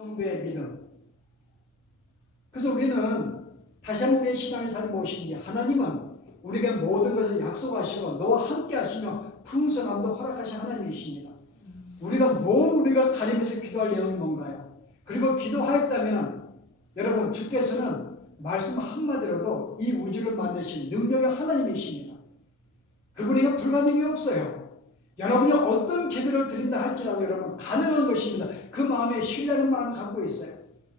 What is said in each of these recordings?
정도의 믿음. 그래서 우리는 다시 한번 우리의 신앙의 삶이 무엇인지 하나님은 우리에게 모든 것을 약속하시고 너와 함께 하시며 풍성함도 허락하신 하나님이십니다. 우리가 뭐 우리가 가리면서 기도할 내용이 뭔가요? 그리고 기도하였다면 여러분 주께서는 말씀 한마디로도 이 우주를 만드신 능력의 하나님이십니다. 그분에게 불가능이 없어요. 여러분이 어떤 기도를 드린다 할지라도 여러분 가능한 것입니다. 그 마음에 신뢰하는 마음을 갖고 있어요.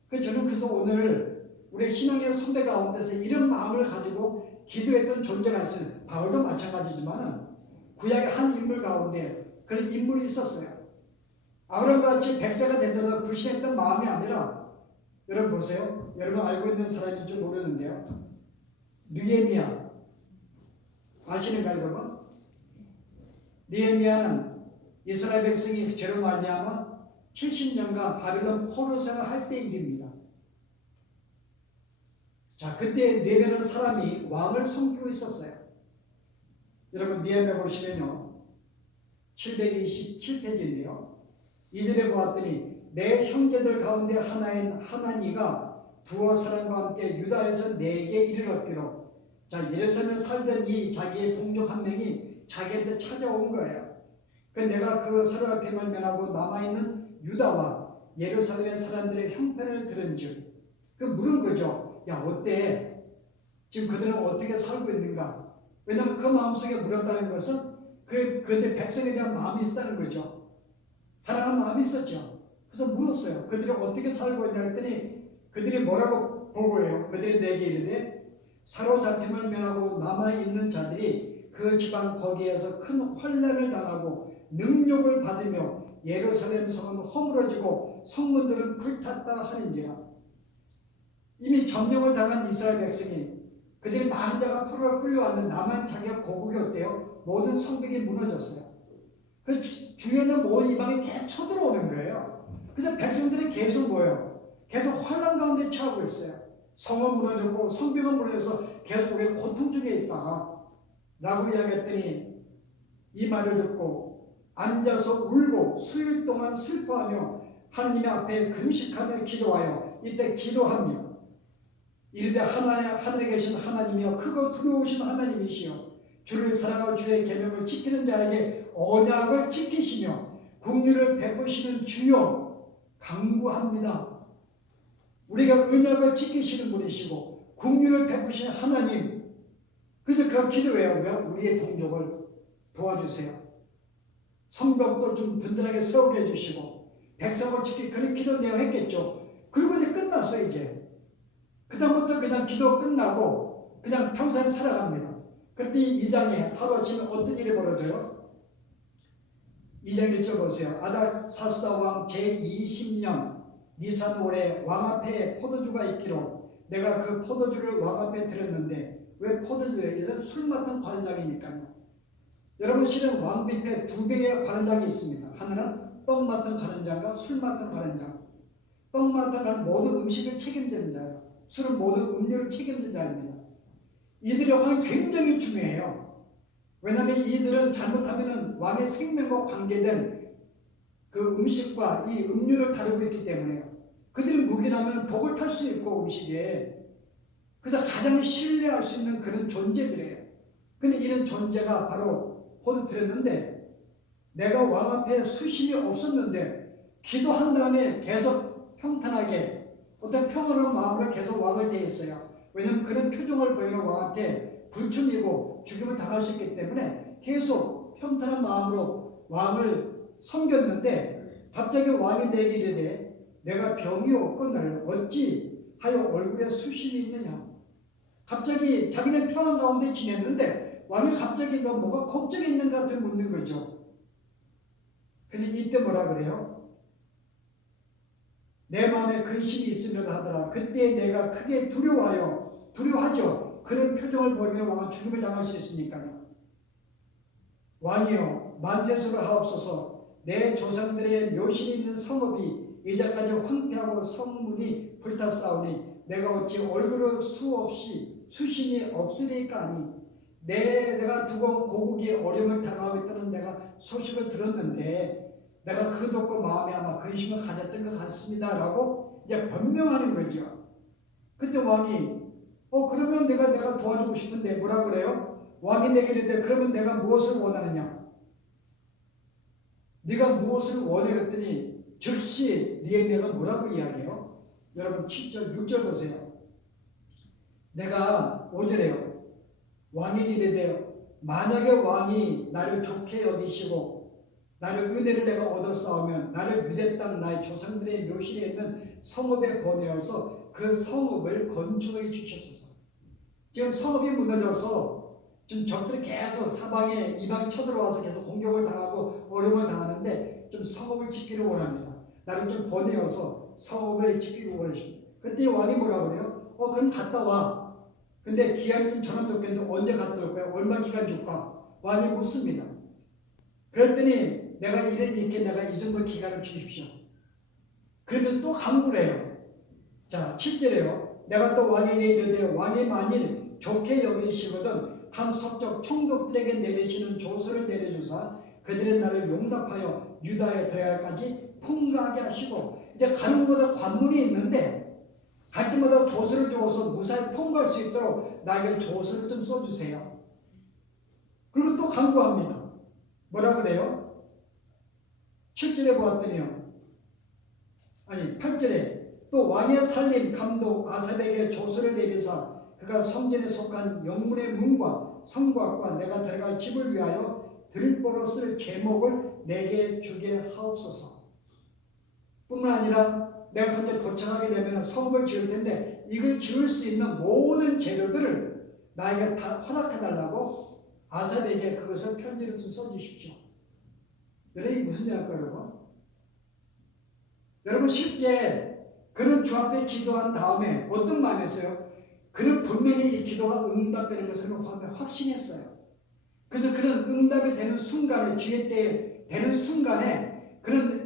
그 저는 그래서 오늘 우리 신앙의 선배 가운데서 이런 마음을 가지고 기도했던 존재가 있어요. 바울도 마찬가지지만은 구약의 한 인물 가운데 그런 인물이 있었어요. 아브라함과 같이 백세가 된다고 불신했던 마음이 아니라 여러분 보세요. 여러분 알고 있는 사람인지 모르는데요. 느헤미야 아시는가요, 여러분? 느헤미야는 이스라엘 백성이 죄로 말미암아 70년간 바벨론 포로 생활할 때 일입니다. 자, 그때 네베는 사람이 왕을 섬기고 있었어요. 여러분 니에메 보시면요. 727페이지인데요. 이절에 보았더니 내 형제들 가운데 하나인 하나니가 두어 사람과 함께 유다에서 내게 이르렀기로 자 예루살렘에 살던 이 자기의 동족 한 명이 자기한테 찾아온 거예요. 그 내가 그 서로 앞에 말면하고 남아있는 유다와 예루살렘 사람들의 형편을 들은 즉 그 물은 거죠. 야 어때? 지금 그들은 어떻게 살고 있는가? 왜냐하면 그 마음속에 물었다는 것은 그 그들 백성에 대한 마음이 있었다는 거죠. 사랑하는 마음이 있었죠. 그래서 물었어요. 그들이 어떻게 살고 있냐 했더니 그들이 뭐라고 보고해요. 그들이 내게 이르되 사로잡힘을 면하고 남아 있는 자들이 그 지방 거기에서 큰 환란을 당하고 능력을 받으며 예루살렘 성은 허물어지고 성문들은 불탔다 하는지라 이미 점령을 당한 이스라엘 백성이 그들이 많은 자가 포로로 끌려왔는 남한 자기가 고국이 어때요? 모든 성벽이 무너졌어요. 그 주위에는 모든 이방이 다 쳐들어오는 거예요. 그래서 백성들이 계속 뭐예요? 계속 환란 가운데 처하고 있어요. 성은 무너졌고 성벽은 무너져서 계속 우리가 고통 중에 있다. 라고 이야기했더니 이 말을 듣고 앉아서 울고 수일 동안 슬퍼하며 하느님의 앞에 금식하며 기도하여 이때 기도합니다. 이르되 하나님, 하늘에 계신 하나님이여 크고 두려우신 하나님이시여 주를 사랑하고 주의 계명을 지키는 자에게 언약을 지키시며 국류를 베푸시는 주여 강구합니다. 우리가 언약을 지키시는 분이시고 국류를 베푸시는 하나님 그래서 그 기도해요. 우리의 동족을 도와주세요. 성벽도 좀 든든하게 세우게 해주시고 백성을 지키 그런 기도 내용 했겠죠. 그리고 이제 끝났어 이제. 그다음부터 그냥 기도 끝나고 그냥 평생 살아갑니다. 그때 이 장에 하루아침에 어떤 일이 벌어져요? 이장 읽어보세요. 아닥 사스다 왕 제20년 니산월에 왕 앞에 포도주가 있기로 내가 그 포도주를 왕 앞에 들었는데 이건 술 맡은 관원장이니까요. 여러분 실은 왕 밑에 두 개의 관원장이 있습니다. 하나는 떡 맡은 관원장과 술 맡은 관원장. 떡 맡은 관원 모든 음식을 책임지는 자예요. 술은 모든 음료를 책임지는 자입니다. 이들의 역할이 굉장히 중요해요. 왜냐하면 이들은 잘못하면 왕의 생명과 관계된 그 음식과 이 음료를 다루고 있기 때문에요. 그들이 묵인하면 독을 탈 수 있고 음식에 그래서 가장 신뢰할 수 있는 그런 존재들이에요. 근데 이런 존재가 바로 포도 드렸는데 내가 왕 앞에 수심이 없었는데 기도한 다음에 계속 평탄하게 어떤 평온한 마음으로 계속 왕을 대했어요. 왜냐하면 그런 표정을 보이는 왕한테 불충이고 죽임을 당할 수 있기 때문에 계속 평탄한 마음으로 왕을 섬겼는데 갑자기 왕이 내게 이르되 내가 병이 없거늘 어찌 하여 얼굴에 수심이 있느냐 갑자기 자기는 평안 가운데 지냈는데 왕이 갑자기 너 뭐가 걱정이 있는 것 같은 묻는 거죠. 근데 이때 뭐라 그래요? 내 마음에 근심이 있으면 하더라. 그때 내가 크게 두려워하여 두려워하죠. 그런 표정을 보이면 왕은 죽임을 당할 수 있으니까요 왕이여 만세수를 하옵소서. 내 조상들의 묘실이 있는 성읍이 이제까지 황폐하고 성문이 불탔사오니 내가 어찌 얼굴을 수없이 수심이 없으리까 하니 내 내가 두고 고국이 어려움을 당하고 있다는 내가 소식을 들었는데 내가 그 듣고 마음에 아마 근심을 가졌던 것 같습니다라고 이제 변명하는 거죠. 그때 왕이 어 그러면 내가 내가 도와주고 싶은데 뭐라 그래요? 왕이 내게 이르되 그러면 내가 무엇을 원하느냐? 네가 무엇을 원해 그랬더니 즉시 니에미아가 뭐라고 이야기해요? 여러분 7절 6절 보세요. 내가 5절에요. 왕이 이르되 만약에 왕이 나를 좋게 여기시고 나를 은혜를 내가 싸우면 나를 유대 땅 나의 조상들의 묘실에 있는 성읍에 보내어서 그 성읍을 건축해 주시옵소서. 지금 성읍이 무너져서 지금 적들이 계속 사방에 이방이 쳐들어와서 계속 공격을 당하고 어려움을 당하는데 좀 성읍을 짓기를 원합니다. 나를 좀 보내어서 성읍을 짓기를 원하십니다. 그때 왕이 뭐라 그래요? 어 그럼 갔다 와. 근데 기한이 줬겠는데 언제 갔다 올 거야? 얼마 기간 줄까? 왕이 묻습니다. 그랬더니 내가 이렇게 내가 이 정도 기간을 주십시오. 그러면서 또 강구를 해요. 자, 7절에요. 내가 또 왕에게 이르되 왕이 만일 좋게 여기시거든 한 석적 총독들에게 내리시는 조서를 내려주사 그들의 나를 용납하여 유다에 들어갈까지 통과하게 하시고 이제 가는 곳마다 관문이 있는데 갈 때마다 조서를 줘서 무사히 통과할 수 있도록 나에게 조서를 좀 써주세요. 그리고 또 강구합니다. 뭐라 그래요? 7절에 보았더니요. 아니 8절에 또 왕의 살림 감독 아삽에게 조서를 내리사 그가 성전에 속한 영문의 문과 성곽과 내가 들어갈 집을 위하여 들보로 쓸 제목을 내게 주게 하옵소서. 뿐만 아니라 내가 현재 도착하게 되면 성읍을 지을 텐데 이걸 지을 수 있는 모든 재료들을 나에게 다 허락해 달라고 아삽에게 그것을 편지를 좀 써주십시오. 여러분 이게 무슨 얘기일까요, 여러분? 실제 그는 주 앞에 기도한 다음에 어떤 마음이었어요? 그는 분명히 이 기도가 응답되는 것을 확신했어요. 그래서 그는 응답이 되는 순간에 주의 때 되는 순간에 그는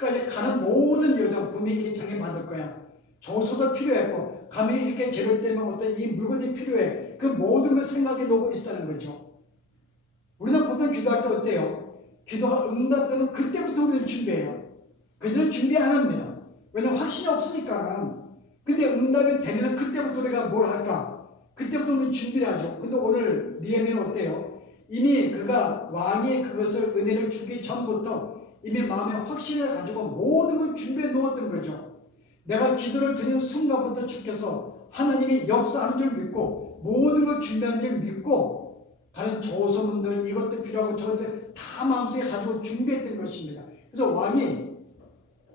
그까지 가는 모든 여정 분명히 장애 받을 거야. 조소도 필요했고 가면 이렇게 재료 때문에 어떤 이 물건이 필요해. 그 모든 걸 생각해 놓고 있었다는 거죠. 우리는 보통 기도할 때 어때요? 기도가 응답되면 그때부터 우리는 준비해요. 그들은 준비 안 합니다. 왜냐면 확신이 없으니까. 근데 응답이 되면 그때부터 우리가 뭘 할까? 그때부터 우리는 준비를 하죠. 근데 오늘 니에미는 어때요? 이미 그가 왕이 그것을 은혜를 주기 전부터 이미 마음에 확신을 가지고 모든 걸 준비해 놓았던 거죠. 내가 기도를 드리는 순간부터 주께서 하나님이 역사하는 줄 믿고 모든 걸 준비하는 줄 믿고 다른 조소문들 이것도 필요하고 저것도 다 마음속에 가지고 준비했던 것입니다. 그래서 왕이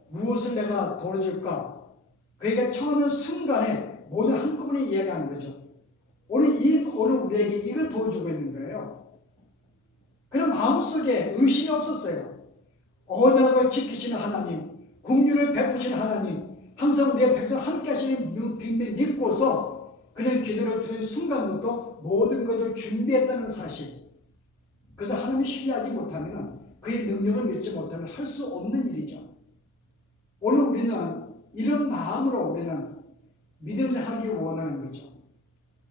무엇을 내가 도와줄까? 그에게 처하는 순간에 모든 한꺼번에 이야기하는 거죠. 오늘 이 오늘 우리에게 이걸 보여주고 있는 거예요. 그런 마음속에 의심이 없었어요. 언약을 지키시는 하나님, 국률을 베푸시는 하나님, 항상 우리의 백성 함께 하시는 빈대 믿고서 그런 기도를 드린 순간부터 모든 것을 준비했다는 사실. 그래서 하나님을 신뢰하지 못하면 그의 능력을 믿지 못하면 할 수 없는 일이죠. 오늘 우리는 이런 마음으로 우리는 믿음을 하기 원하는 거죠.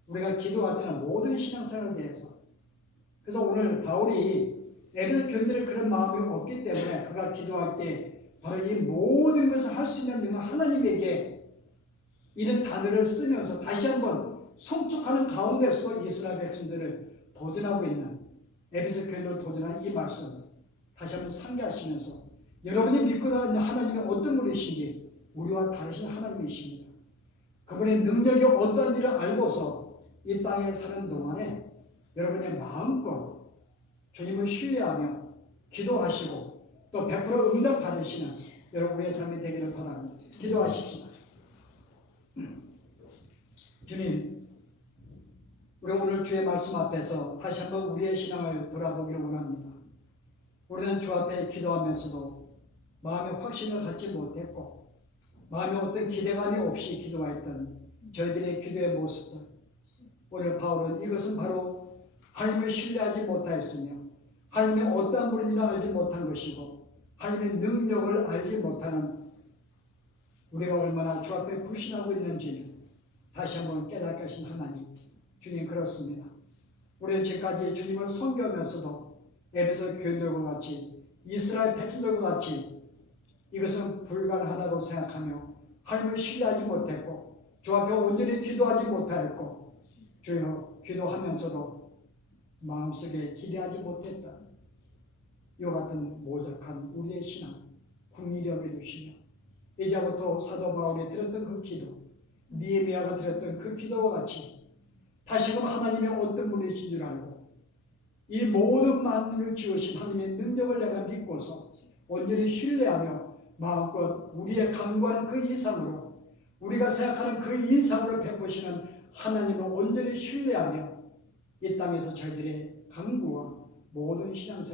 우리가 기도할 때는 모든 신앙생활에 대해서. 그래서 오늘 바울이 에베소 교인들의 그런 마음이 없기 때문에 그가 기도할 때 바로 이 모든 것을 할 수 있는 능력 하나님에게 이런 단어를 쓰면서 다시 한번 송축하는 가운데서 이스라엘 백성들을 도전하고 있는 에베소 교인들을 도전하는 이 말씀 다시 한번 상기하시면서 여러분이 믿고 있는 하나님이 어떤 분이신지 우리와 다르신 하나님이십니다. 그분의 능력이 어떠한 지를 알고서 이 땅에 사는 동안에 여러분의 마음껏 주님을 신뢰하며 기도하시고 또 100% 응답 받으시는 여러분의 삶이 되기를 바랍니다. 기도하십시다. 주님, 우리 오늘 주의 말씀 앞에서 다시 한번 우리의 신앙을 돌아보기를 원합니다. 우리는 주 앞에 기도하면서도 마음의 확신을 갖지 못했고 마음에 어떤 기대감이 없이 기도했던 저희들의 기도의 모습들 오늘 바울은 이것은 바로 하나님을 신뢰하지 못하였으며 하나님의 어떠한 분인지를 알지 못한 것이고 하나님의 능력을 알지 못하는 우리가 얼마나 주 앞에 불신하고 있는지 다시 한번 깨닫게 하신 하나님 주님 그렇습니다. 우리는 지금까지 주님을 섬겨하면서도 에베소 교인들과 같이 이스라엘 백성들과 같이 이것은 불가능하다고 생각하며 하나님을 신뢰하지 못했고 주 앞에 온전히 기도하지 못하였고 주여 기도하면서도 마음속에 기대하지 못했다. 이와 같은 모적한 우리의 신앙 국리히 여겨주시며 이제부터 사도 바울이 드렸던 그 기도 니에미아가 드렸던 그 기도와 같이 다시금 하나님의 어떤 분이신 줄 알고 이 모든 만물을 지으신 하나님의 능력을 내가 믿고서 온전히 신뢰하며 마음껏 우리의 강구하는 그 이상으로 우리가 생각하는 그 이상으로 베푸시는 하나님을 온전히 신뢰하며 이 땅에서 저희들의 강구와 모든 신앙생활